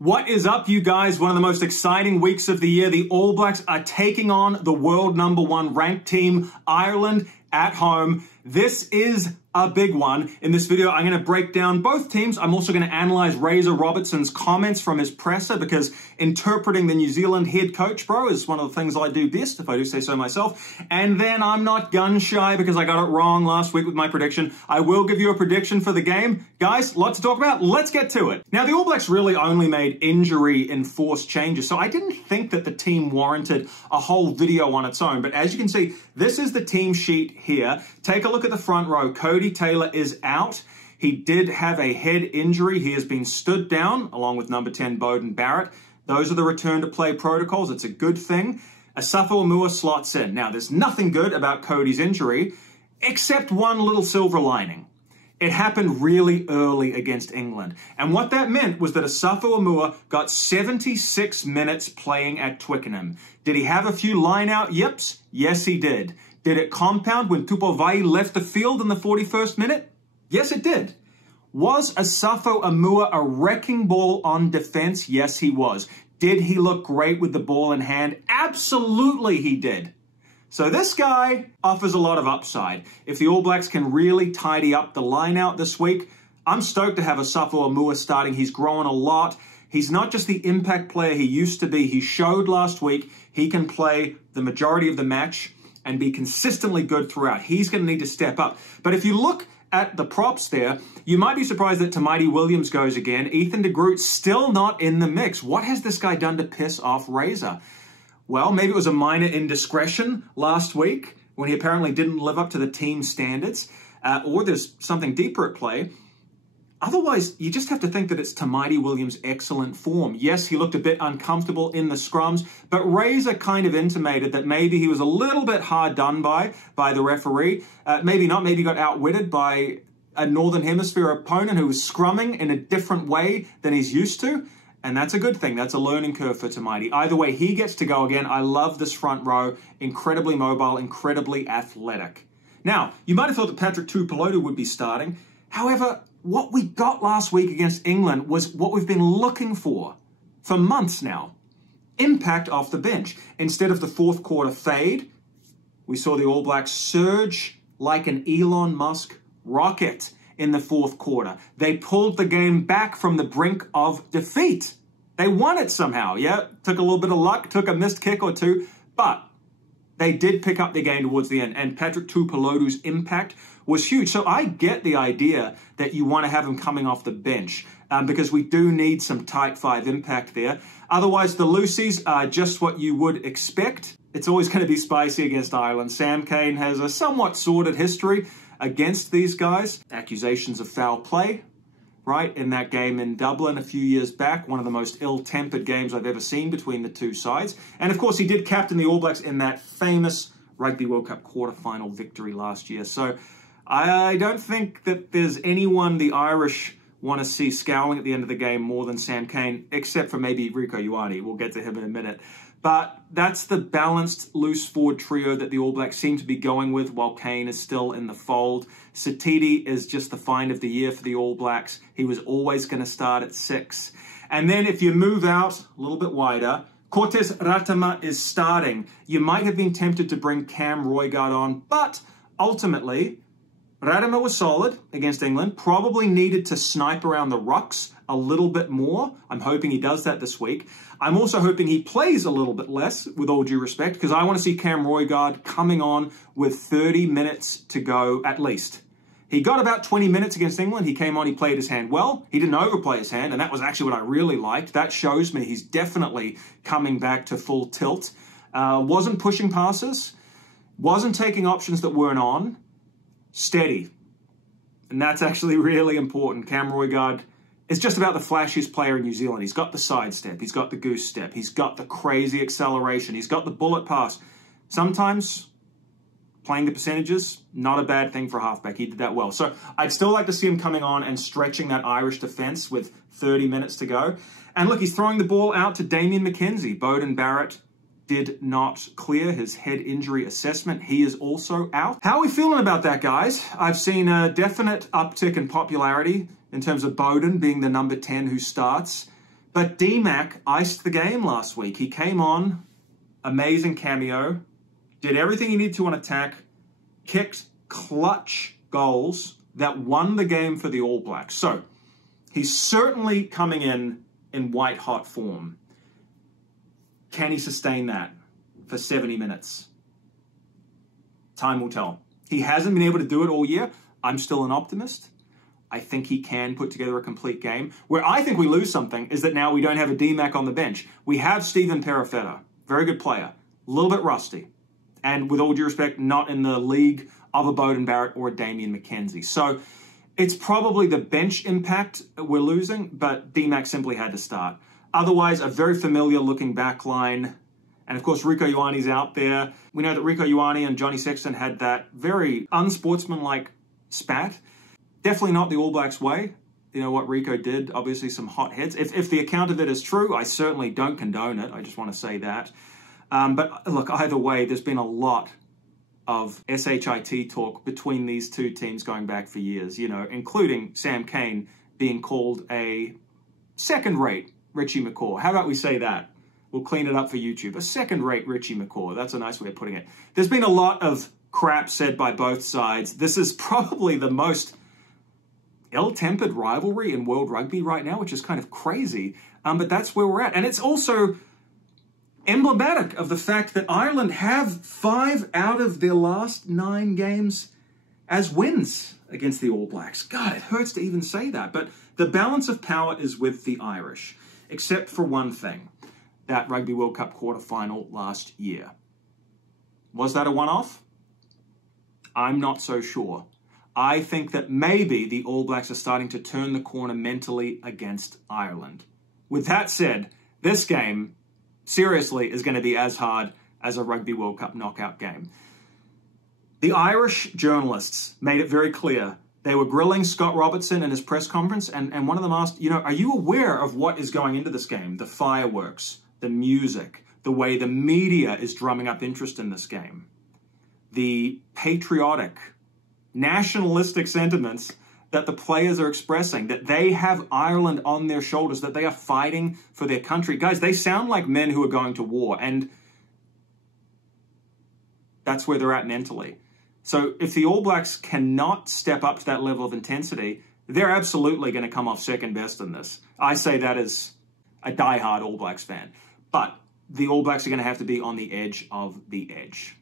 What is up, you guys? One of the most exciting weeks of the year. The All Blacks are taking on the world #1 ranked team, Ireland, at home. This is a big one. In this video, I'm going to break down both teams. I'm also going to analyze Razor Robertson's comments from his presser, because interpreting the New Zealand head coach, bro, is one of the things I do best, if I do say so myself. And then I'm not gun shy because I got it wrong last week with my prediction. I will give you a prediction for the game. Guys, lot to talk about. Let's get to it. Now, the All Blacks really only made injury-enforced changes, so I didn't think that the team warranted a whole video on its own. But as you can see, this is the team sheet here. Take a look at the front row. Cody Taylor is out. He did have a head injury. He has been stood down, along with number 10, Beauden Barrett. Those are the return to play protocols. It's a good thing. Asafo Aumua slots in. Now, there's nothing good about Cody's injury, except one little silver lining. It happened really early against England. And what that meant was that Asafo Aumua got 76 minutes playing at Twickenham. Did he have a few line-out yips? Yes, he did. Did it compound when Tupovai left the field in the 41st minute? Yes, it did. Was Asafo Aumua a wrecking ball on defense? Yes, he was. Did he look great with the ball in hand? Absolutely he did. So this guy offers a lot of upside. If the All Blacks can really tidy up the line-out this week, I'm stoked to have Asafo Aumua starting. He's grown a lot. He's not just the impact player he used to be. He showed last week he can play the majority of the match and be consistently good throughout. He's going to need to step up. But if you look at the props there, you might be surprised that Tamati Williams goes again. Ethan de Groot still not in the mix. What has this guy done to piss off Razor? Well, maybe it was a minor indiscretion last week when he apparently didn't live up to the team standards, or there's something deeper at play. Otherwise, you just have to think that it's Tamati Williams' excellent form. Yes, he looked a bit uncomfortable in the scrums, but Razor kind of intimated that maybe he was a little bit hard done by the referee. Maybe not. Maybe got outwitted by a Northern Hemisphere opponent who was scrumming in a different way than he's used to. And that's a good thing. That's a learning curve for Tamati. Either way, he gets to go again. I love this front row. Incredibly mobile, incredibly athletic. Now, you might have thought that Patrick Tuipulotu would be starting. However, what we got last week against England was what we've been looking for months now. Impact off the bench. Instead of the fourth quarter fade, we saw the All Blacks surge like an Elon Musk rocket in the fourth quarter. They pulled the game back from the brink of defeat. They won it somehow, yeah? Took a little bit of luck, took a missed kick or two, but they did pick up the game towards the end, and Patrick Tuipulotu's impact was huge. So I get the idea that you want to have him coming off the bench, because we do need some tight five impact there. Otherwise, the Lucies are just what you would expect. It's always going to be spicy against Ireland. Sam Cane has a somewhat sordid history against these guys. Accusations of foul play, right, in that game in Dublin a few years back. One of the most ill-tempered games I've ever seen between the two sides. And of course, he did captain the All Blacks in that famous Rugby World Cup Quarterfinal victory last year. So I don't think that there's anyone the Irish want to see scowling at the end of the game more than Sam Cane, except for maybe Rieko Ioane. We'll get to him in a minute. But that's the balanced, loose forward trio that the All Blacks seem to be going with while Cane is still in the fold. Satiti is just the find of the year for the All Blacks. He was always going to start at 6. And then if you move out a little bit wider, Cortez Ratama is starting. You might have been tempted to bring Cam Roigard on, but ultimately, Ratama was solid against England, probably needed to snipe around the rucks a little bit more. I'm hoping he does that this week. I'm also hoping he plays a little bit less, with all due respect, because I want to see Cam Roigard coming on with 30 minutes to go at least. He got about 20 minutes against England. He came on, he played his hand well. He didn't overplay his hand, and that was actually what I really liked. That shows me he's definitely coming back to full tilt. Wasn't pushing passes, wasn't taking options that weren't on. Steady. And that's actually really important. Cam Roigard is just about the flashiest player in New Zealand. He's got the sidestep. He's got the goose step. He's got the crazy acceleration. He's got the bullet pass. Sometimes playing the percentages, not a bad thing for a halfback. He did that well. So I'd still like to see him coming on and stretching that Irish defense with 30 minutes to go. And look, he's throwing the ball out to Damian McKenzie. Beauden Barrett did not clear his head injury assessment. He is also out. How are we feeling about that, guys? I've seen a definite uptick in popularity in terms of Beauden being the number 10 who starts. But D-Mac iced the game last week. He came on, amazing cameo, did everything he needed to on attack, kicked clutch goals that won the game for the All Blacks. So he's certainly coming in white-hot form. Can he sustain that for 70 minutes? Time will tell. He hasn't been able to do it all year. I'm still an optimist. I think he can put together a complete game. Where I think we lose something is that now we don't have a D-Mac on the bench. We have Stephen Perifetta, very good player, a little bit rusty. And with all due respect, not in the league of a Beauden Barrett or a Damian McKenzie. So it's probably the bench impact we're losing, but D-Mac simply had to start. Otherwise, a very familiar looking back line. And of course, Rieko Ioane's out there. We know that Rieko Ioane and Johnny Sexton had that very unsportsmanlike spat. Definitely not the All Blacks way. You know what Rieko did, obviously some hot heads. If the account of it is true, I certainly don't condone it. I just want to say that. But look, either way, there's been a lot of SHIT talk between these two teams going back for years, you know, including Sam Cane being called a second-rate Richie McCaw. How about we say that? We'll clean it up for YouTube. A second-rate Richie McCaw. That's a nice way of putting it. There's been a lot of crap said by both sides. This is probably the most ill-tempered rivalry in world rugby right now, which is kind of crazy. But that's where we're at. And it's also emblematic of the fact that Ireland have 5 out of their last 9 games as wins against the All Blacks. God, it hurts to even say that. But the balance of power is with the Irish, except for one thing, that Rugby World Cup quarterfinal last year. Was that a one-off? I'm not so sure. I think that maybe the All Blacks are starting to turn the corner mentally against Ireland. With that said, this game, seriously, is going to be as hard as a Rugby World Cup knockout game. The Irish journalists made it very clear. They were grilling Scott Robertson in his press conference, and one of them asked, you know, are you aware of what is going into this game? The fireworks, the music, the way the media is drumming up interest in this game, the patriotic, nationalistic sentiments that the players are expressing, that they have Ireland on their shoulders, that they are fighting for their country. Guys, they sound like men who are going to war, and that's where they're at mentally. So if the All Blacks cannot step up to that level of intensity, they're absolutely going to come off second best in this. I say that as a diehard All Blacks fan. But the All Blacks are going to have to be on the edge of the edge.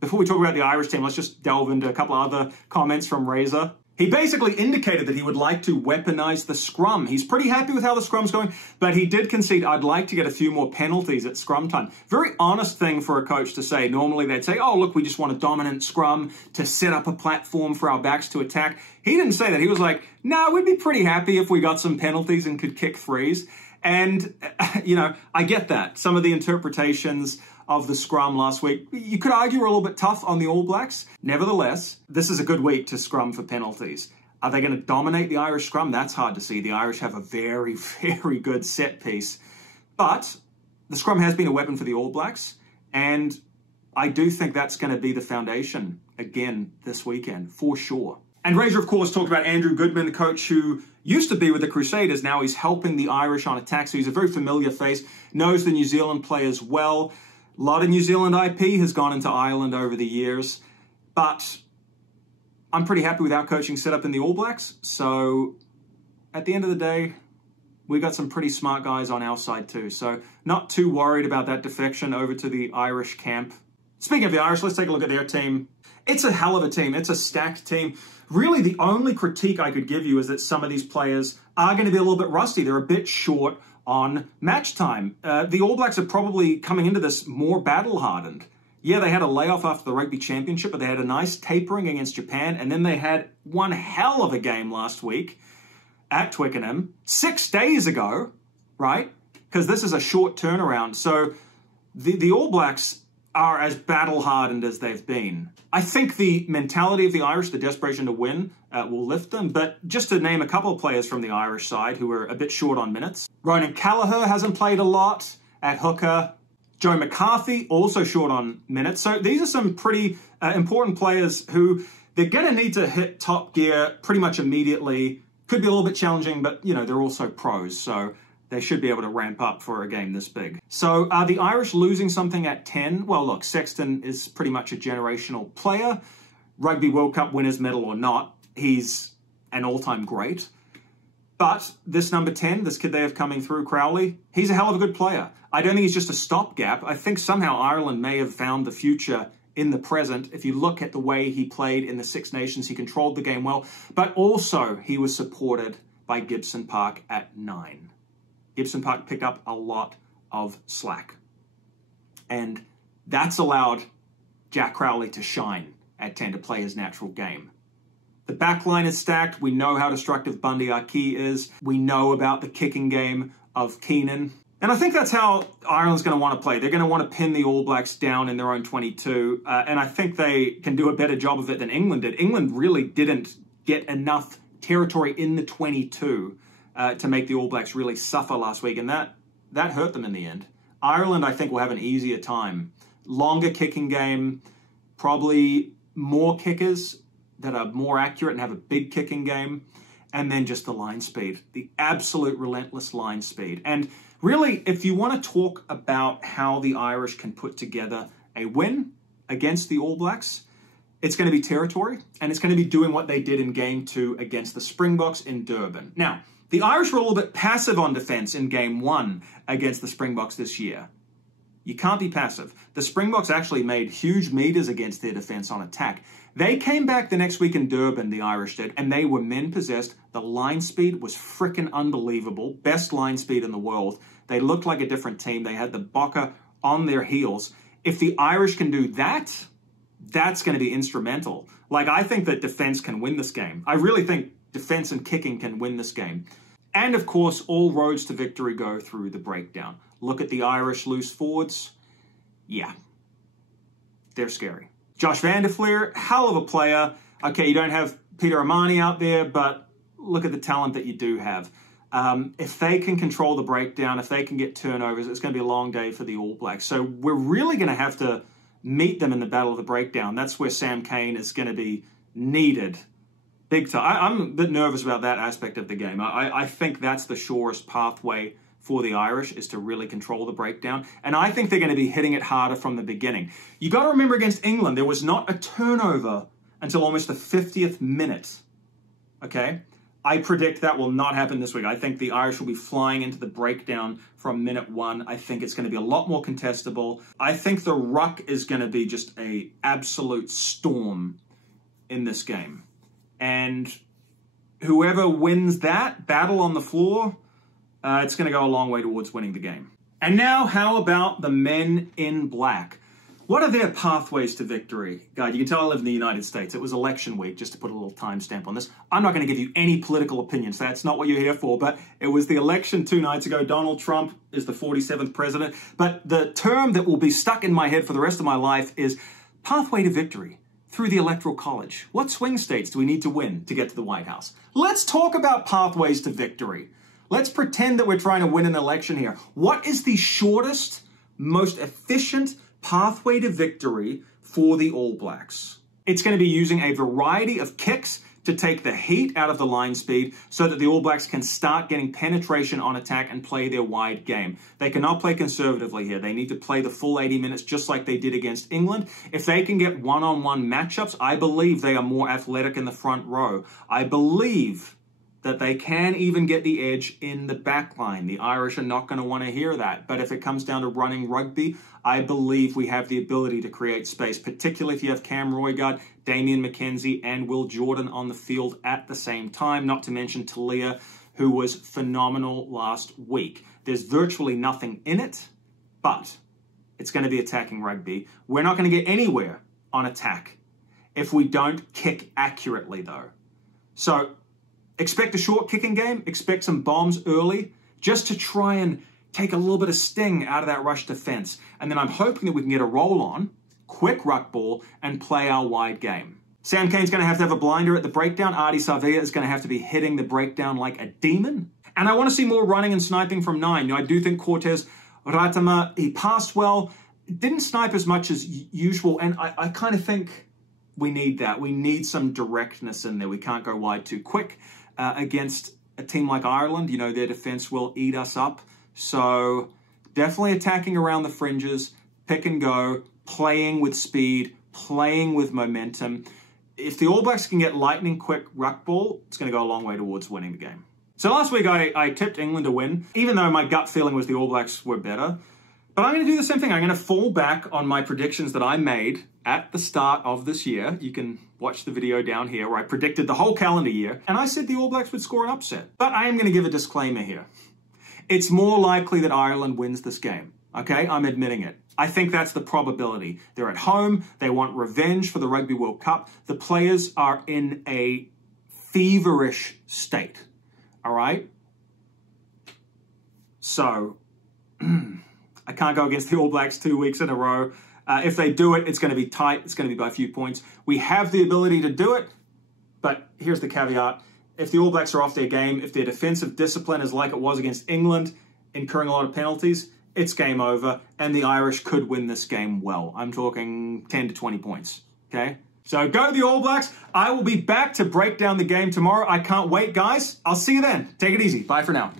Before we talk about the Irish team, let's just delve into a couple of other comments from Razor. He basically indicated that he would like to weaponize the scrum. He's pretty happy with how the scrum's going, but he did concede, I'd like to get a few more penalties at scrum time. Very honest thing for a coach to say. Normally they'd say, oh, look, we just want a dominant scrum to set up a platform for our backs to attack. He didn't say that. He was like, no, we'd be pretty happy if we got some penalties and could kick threes. And, you know, I get that. Some of the interpretations of the scrum last week, you could argue were a little bit tough on the All Blacks. Nevertheless, this is a good week to scrum for penalties. Are they going to dominate the Irish scrum? That's hard to see. The Irish have a very, very good set piece. But the scrum has been a weapon for the All Blacks, and I do think that's going to be the foundation again this weekend, for sure. And Razor, of course, talked about Andrew Goodman, the coach who used to be with the Crusaders. Now he's helping the Irish on attack, so he's a very familiar face, knows the New Zealand players well. A lot of New Zealand IP has gone into Ireland over the years, but I'm pretty happy with our coaching setup in the All Blacks. So at the end of the day, we got some pretty smart guys on our side too. So not too worried about that defection over to the Irish camp. Speaking of the Irish, let's take a look at their team. It's a hell of a team. It's a stacked team. Really, the only critique I could give you is that some of these players are going to be a little bit rusty. They're a bit short on match time. The All Blacks are probably coming into this more battle-hardened. Yeah, they had a layoff after the Rugby Championship, but they had a nice tapering against Japan, and then they had one hell of a game last week at Twickenham, 6 days ago, right? Because this is a short turnaround. So the All Blacks are as battle-hardened as they've been. I think the mentality of the Irish, the desperation to win, will lift them. But just to name a couple of players from the Irish side who are a bit short on minutes. Ronan Gallagher hasn't played a lot at hooker. Joe McCarthy, also short on minutes. So these are some pretty important players who they're going to need to hit top gear pretty much immediately. Could be a little bit challenging, but, you know, they're also pros. So they should be able to ramp up for a game this big. So are the Irish losing something at 10? Well, look, Sexton is pretty much a generational player. Rugby World Cup winners medal or not, he's an all-time great. But this number 10, this kid they have coming through, Crowley, he's a hell of a good player. I don't think he's just a stopgap. I think somehow Ireland may have found the future in the present. If you look at the way he played in the Six Nations, he controlled the game well, but also he was supported by Gibson Park at 9. Gibson Park picked up a lot of slack. And that's allowed Jack Crowley to shine at 10, to play his natural game. The back line is stacked. We know how destructive Bundy Aki is. We know about the kicking game of Keenan. And I think that's how Ireland's going to want to play. They're going to want to pin the All Blacks down in their own 22. And I think they can do a better job of it than England did. England really didn't get enough territory in the 22 to make the All Blacks really suffer last week. And that hurt them in the end. Ireland, I think, will have an easier time. Longer kicking game, probably more kickers that are more accurate and have a big kicking game, and then just the line speed, the absolute relentless line speed. And really, if you want to talk about how the Irish can put together a win against the All Blacks, it's going to be territory, and it's going to be doing what they did in Game 2 against the Springboks in Durban. Now, the Irish were a little bit passive on defence in Game 1 against the Springboks this year. You can't be passive. The Springboks actually made huge meters against their defence on attack. They came back the next week in Durban, the Irish did, and they were men-possessed. The line speed was frickin' unbelievable. Best line speed in the world. They looked like a different team. They had the Bokke on their heels. If the Irish can do that, that's going to be instrumental. Like, I think that defence can win this game. I really think defence and kicking can win this game. And, of course, all roads to victory go through the breakdown. Look at the Irish loose forwards. Yeah, they're scary. Josh van der Flier, hell of a player. Okay, you don't have Peter Amani out there, but look at the talent that you do have. If they can control the breakdown, if they can get turnovers, it's going to be a long day for the All Blacks. So we're really going to have to meet them in the battle of the breakdown. That's where Sam Cane is going to be needed big time. I'm a bit nervous about that aspect of the game. I think that's the surest pathway for the Irish, is to really control the breakdown. And I think they're going to be hitting it harder from the beginning. You got to remember, against England, there was not a turnover until almost the 50th minute. Okay? I predict that will not happen this week. I think the Irish will be flying into the breakdown from minute 1. I think it's going to be a lot more contestable. I think the ruck is going to be just an absolute storm in this game. And whoever wins that battle on the floor, it's going to go a long way towards winning the game. And now, how about the men in black? What are their pathways to victory? God, you can tell I live in the United States. It was election week, just to put a little timestamp on this. I'm not going to give you any political opinions. That's not what you're here for. But it was the election 2 nights ago. Donald Trump is the 47th president. But the term that will be stuck in my head for the rest of my life is pathway to victory through the Electoral College. What swing states do we need to win to get to the White House? Let's talk about pathways to victory. Let's pretend that we're trying to win an election here. What is the shortest, most efficient pathway to victory for the All Blacks? It's going to be using a variety of kicks to take the heat out of the line speed so that the All Blacks can start getting penetration on attack and play their wide game. They cannot play conservatively here. They need to play the full 80 minutes just like they did against England. If they can get one-on-one matchups, I believe they are more athletic in the front row. I believe that they can even get the edge in the back line. The Irish are not going to want to hear that. But if it comes down to running rugby, I believe we have the ability to create space, particularly if you have Cam Roigard, Damian McKenzie, and Will Jordan on the field at the same time, not to mention Talia, who was phenomenal last week. There's virtually nothing in it, but it's going to be attacking rugby. We're not going to get anywhere on attack if we don't kick accurately, though. So expect a short kicking game, expect some bombs early, just to try and take a little bit of sting out of that rush defense. And then I'm hoping that we can get a roll on, quick ruck ball, and play our wide game. Sam Cane's going to have a blinder at the breakdown. Ardie Savea is going to have to be hitting the breakdown like a demon. And I want to see more running and sniping from 9. You know, I do think Cortez Ratama, he passed well, didn't snipe as much as usual, and I kind of think we need that. We need some directness in there. We can't go wide too quick against a team like Ireland, you know, their defense will eat us up. So definitely attacking around the fringes, pick and go, playing with speed, playing with momentum. If the All Blacks can get lightning quick ruck ball, it's going to go a long way towards winning the game. So last week I tipped England to win, even though my gut feeling was the All Blacks were better. But I'm going to do the same thing. I'm going to fall back on my predictions that I made at the start of this year. You can watch the video down here where I predicted the whole calendar year. And I said the All Blacks would score an upset. But I am going to give a disclaimer here. It's more likely that Ireland wins this game. Okay, I'm admitting it. I think that's the probability. They're at home. They want revenge for the Rugby World Cup. The players are in a feverish state. All right? So, I can't go against the All Blacks 2 weeks in a row. If they do it, it's going to be tight. It's going to be by a few points. We have the ability to do it, but here's the caveat. If the All Blacks are off their game, if their defensive discipline is like it was against England, incurring a lot of penalties, it's game over, and the Irish could win this game well. I'm talking 10 to 20 points, okay? So go the All Blacks. I will be back to break down the game tomorrow. I can't wait, guys. I'll see you then. Take it easy. Bye for now.